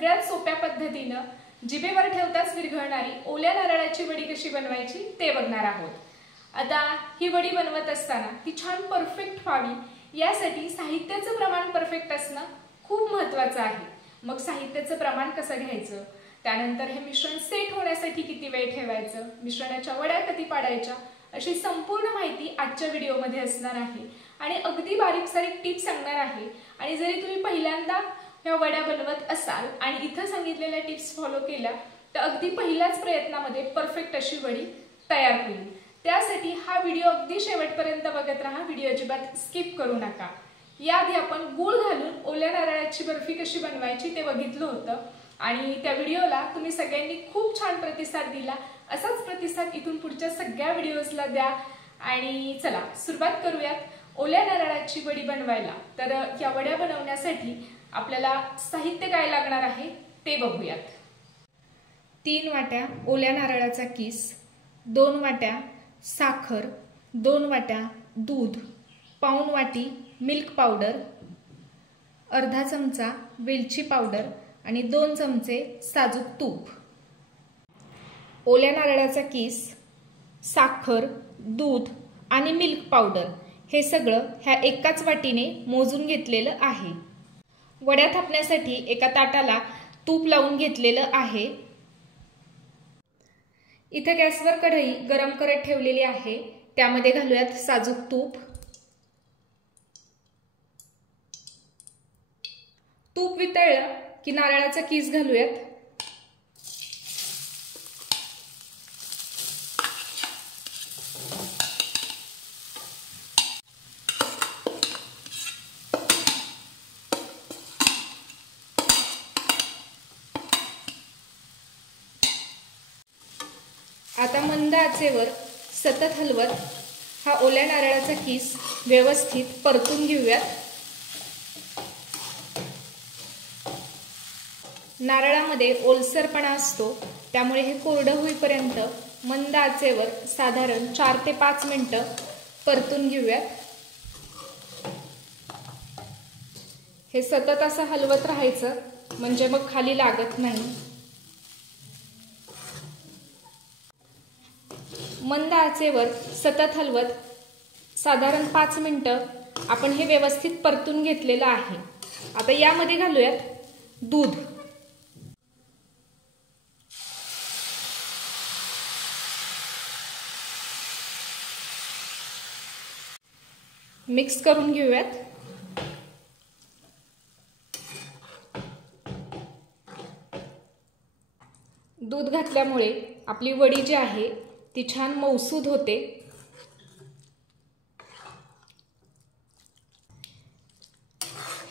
सगळ्यात सोप्या पद्धतीने जिभेवर ठेवताच विरघळणारी ओल्या नारळाची वडी कशी बनवायची ते बघणार आहोत। आता ही वडी बनवत असताना ती छान परफेक्ट व्हावी यासाठी साहित्याचं प्रमाण परफेक्ट असणं खूप महत्त्वाचं आहे। मग साहित्याचं प्रमाण कसं घ्यायचं, त्यानंतर हे मिश्रण सेट होण्यासाठी किती वेळ ठेवायचं, मिश्रणाच्या वड्या कधी पाडायच्या, अशी संपूर्ण माहिती आजच्या व्हिडिओमध्ये असणार आहे आणि अगदी बारीक सारीक टिप्स सांगणार आहे। आणि जरी तुम्ही पहिल्यांदा ह्या वड्या बनवत असाल आणि इथं सांगितलेल्या टिप्स फॉलो केल्या तर अगदी पहिल्याच प्रयत्नामध्ये परफेक्ट अशी वडी तयार होईल। त्यासाठी हा व्हिडिओ अगदी शेवटपर्यंत बघत राहा, व्हिडिओ अजिबात स्किप करू नका। याआधी आपण गूळ घालून ओल्या नारळाची बर्फी कशी बनवायची ते बघितलं होतं आणि त्या व्हिडिओला तुम्ही सगळ्यांनी खूप छान प्रतिसाद दिला। असाच प्रतिसाद इथून पुढच्या सगळ्या व्हिडिओजला द्या आणि चला सुरुवात करूयात ओल्या नारळाची वडी बनवायला। तर या वड्या बनवण्यासाठी आपल्याला साहित्य काय लागणार आहे ते बघूयात। 3 वाट्या ओल्या नारळाचा किस, 2 वाट्या साखर, 2 वाट्या दूध, पाऊण वाटी मिल्क पावडर, अर्धा चमचा वेलची पावडर आणि 2 चमचे साजूक तूप। ओल्या नारळाचा किस, साखर, दूध आणि मिल्क पावडर हे सगळं ह्या एकाच वाटीने मोजून घेतलेलं आहे। वड्या थापण्यासाठी एका ताटाला तूप लावून घेतलेलं आहे। इथे गॅसवर कढई गरम करत ठेवलेली आहे, त्यामध्ये घालूयात साजूक तूप। तूप वितळलं की नारळाचा किस घालूयात। आता मंद आचेवर सतत हलवत हा ओल्या नारळाचा किस व्यवस्थित परतून घेऊयात। नारळामध्ये ओलसरपणा असतो, त्यामुळे हे कोरडं होईपर्यंत मंद आचेवर साधारण 4 ते 5 मिनिटं परतून घेऊयात। हे सतत असं हलवत राहायचं म्हणजे मग खाली लागत नाही। मंद आचेवर सतत हलवत साधारण 5 मिनिटं आपण हे व्यवस्थित परतून घेतलेलं आहे। आता यामध्ये घालूयात दूध। मिक्स करून घेऊयात। दूध घातल्यामुळे आपली वडी जी आहे ती छान मऊसूद होते।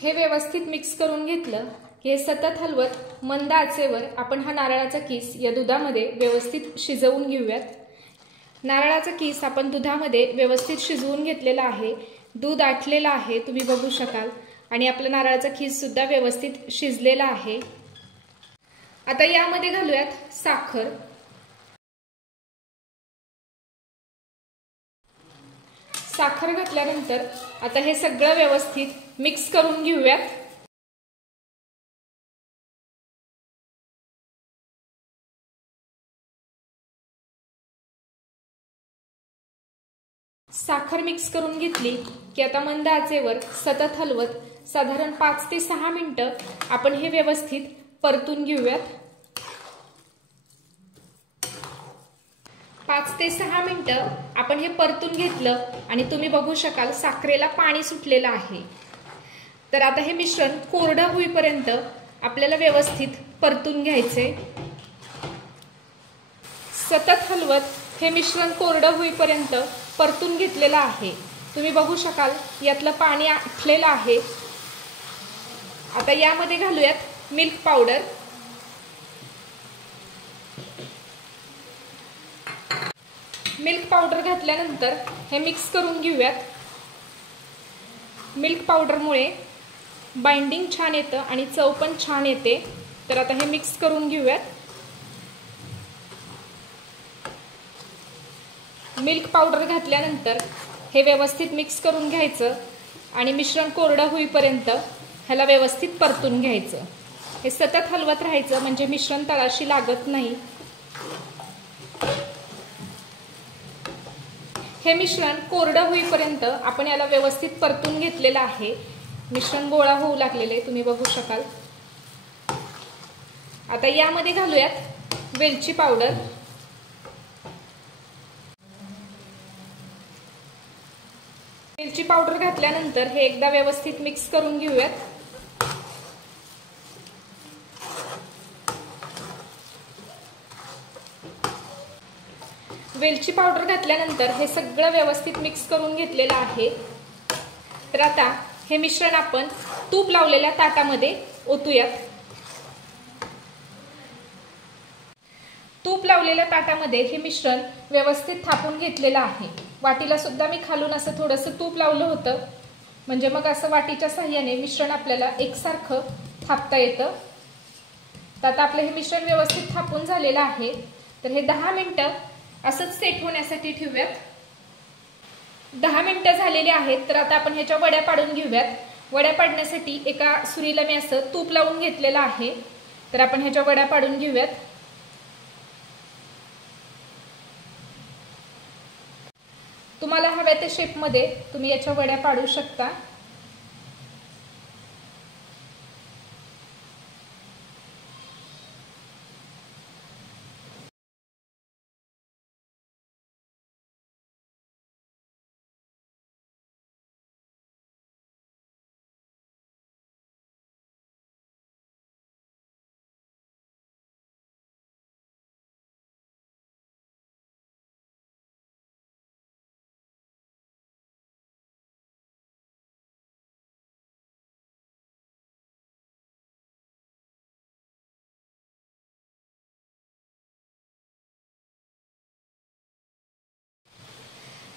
हे व्यवस्थित मिक्स करून घेतलं की हे सतत हलवत मंद आचेवर आपण हा नारळाचा किस या दुधामध्ये व्यवस्थित शिजवून घेऊयात। नारळाचा किस आपण दुधामध्ये व्यवस्थित शिजवून घेतलेला आहे, दूध आटलेलं आहे तुम्ही बघू शकाल आणि आपला नारळाचा किस सुद्धा व्यवस्थित शिजलेला आहे। आता यामध्ये घालूयात साखर। साखर घातल्यानंतर आता हे सगळं व्यवस्थित मिक्स करून घेऊयात। साखर मिक्स करून घेतली की आता मंद आचेवर सतत हलवत साधारण 5 ते 6 मिनिटं आपण हे व्यवस्थित परतून घेऊयात। 5 ते 6 मिनिटं आपण हे परतून घेतलं आणि तुम्ही बघू शकाल साखरेला पाणी सुटलेलं आहे। तर आता हे मिश्रण कोरडं होईपर्यंत आपल्याला व्यवस्थित परतून घ्यायचे। सतत हलवत हे मिश्रण कोरडं होईपर्यंत परतून घेतलेलं आहे, तुम्ही बघू शकाल यातलं पाणी आटलेलं आहे। आता यामध्ये घालूयात मिल्क पावडर। मिल्क पावडर घातल्यानंतर हे मिक्स करून घेऊयात। मिल्क पावडरमुळे बाइंडिंग छान येतं आणि चव पण छान येते। तर आता हे मिक्स करून घेऊयात। मिल्क पावडर घातल्यानंतर हे व्यवस्थित मिक्स करून घ्यायचं आणि मिश्रण कोरडं होईपर्यंत ह्याला व्यवस्थित परतून घ्यायचं। हे सतत हलवत राहायचं म्हणजे मिश्रण तळाशी लागत नाही। हे मिश्रण कोरडं होईपर्यंत आपण याला व्यवस्थित परतून घेतलेलं आहे। मिश्रण गोळा होऊ लागलेले तुम्ही बघू शकाल। आता यामध्ये घालूयात वेलची पावडर। वेलची पावडर घातल्यानंतर हे एकदा व्यवस्थित मिक्स करून घेऊयात। वेलची पावडर घातल्यानंतर हे सगळं व्यवस्थित मिक्स करून घेतलेलं आहे। तर आता हे मिश्रण आपण तूप लावलेल्या ताटामध्ये ओतूयात। तूप लावलेल्या ताटामध्ये हे मिश्रण व्यवस्थित थापून घेतलेलं आहे। वाटीला सुद्धा मी खालून असं थोडंसं तूप लावलं होतं, म्हणजे मग असं वाटीच्या साहाय्याने मिश्रण आपल्याला एकसारखं थापता येतं। तर आता आपलं हे मिश्रण व्यवस्थित थापून झालेलं आहे। तर हे 10 मिनिटं असंच सेट होण्यासाठी ठेवूयात। 10 मिनिटं झालेली आहेत। तर आता आपण ह्याच्या वड्या पाडून घेऊयात। वड्या पाडण्यासाठी एका सुरीला मी असं तूप लावून घेतलेलं आहे। तर आपण ह्याच्या वड्या पाडून घेऊयात। तुम्हाला हव्या त्या शेपमध्ये तुम्ही याच्या वड्या पाडू शकता।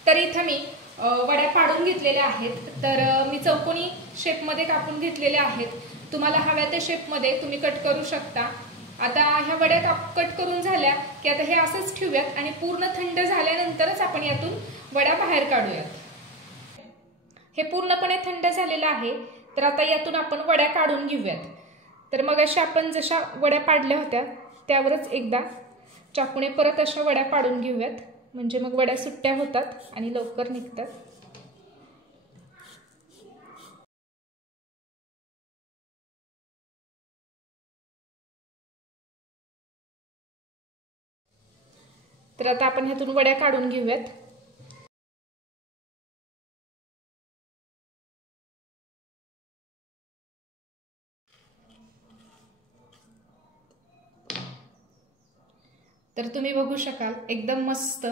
तर इथे मी वड्या पाडून घेतलेल्या आहेत। तर मी चौकोनी शेपमध्ये कापून घेतलेल्या आहेत। तुम्हाला हव्या त्या शेपमध्ये तुम्ही कट करू शकता। आता ह्या वड्या कट करून झाल्या की आता हे असंच ठेवूयात आणि पूर्ण थंड झाल्यानंतरच आपण यातून वड्या बाहेर काढूयात। हे पूर्णपणे थंड झालेलं आहे। तर आता यातून आपण वड्या काढून घेऊयात। तर मग अशा आपण जशा वड्या पाडल्या होत्या त्यावरच एकदा चाकूने परत अशा वड्या पाडून घेऊयात, म्हणजे मग वड्या सुट्ट्या होतात आणि लवकर निघतात। तर आता आपण ह्यातून वड्या काढून घेऊयात। तर तुम्ही बघू शकाल एकदम मस्त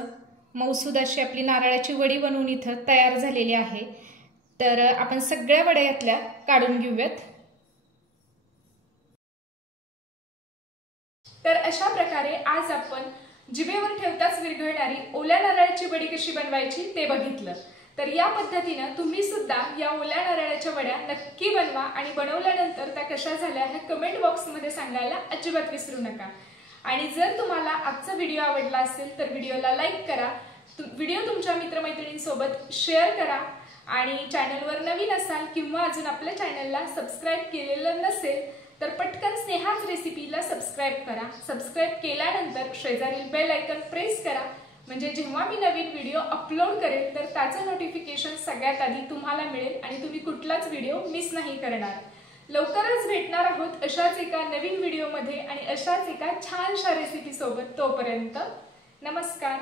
मऊसूद अशी आपली नारळाची वडी बनवून इथं तयार झालेली आहे। तर आपण सगळ्या वड्या यातल्या काढून घेऊयात। तर अशा प्रकारे आज आपण जिभेवर ठेवताच विरघळणारी ओल्या नारळाची वडी कशी बनवायची ते बघितलं। तर या पद्धतीने तुम्ही सुद्धा या ओल्या नारळाच्या वड्या नक्की बनवा आणि बनवल्यानंतर त्या कशा झाल्या हे कमेंट बॉक्समध्ये सांगायला अजिबात विसरू नका। आणि जर तुम्हाला आजचा व्हिडिओ आवडला असेल तर व्हिडिओला लाईक करा, व्हिडिओ तुमच्या मित्रमैत्रिणींसोबत शेअर करा आणि चॅनलवर नवीन असाल किंवा अजून आपल्या चॅनलला सबस्क्राइब केलेलं नसेल तर पटकन स्नेहाच रेसिपीला सबस्क्राइब करा। सबस्क्राइब केल्यानंतर शेजारील बेल आयकॉन प्रेस करा, म्हणजे जेव्हा मी नवीन व्हिडिओ अपलोड करेल तर त्याचं नोटिफिकेशन सगळ्यात आधी तुम्हाला मिळेल आणि तुम्ही कुठलाच व्हिडिओ मिस नाही करणार। लवकरच भेटणार आहोत अशाच एका नवीन व्हिडिओमध्ये आणि अशाच एका छानशा रेसिपी सोबत। तोपर्यंत नमस्कार।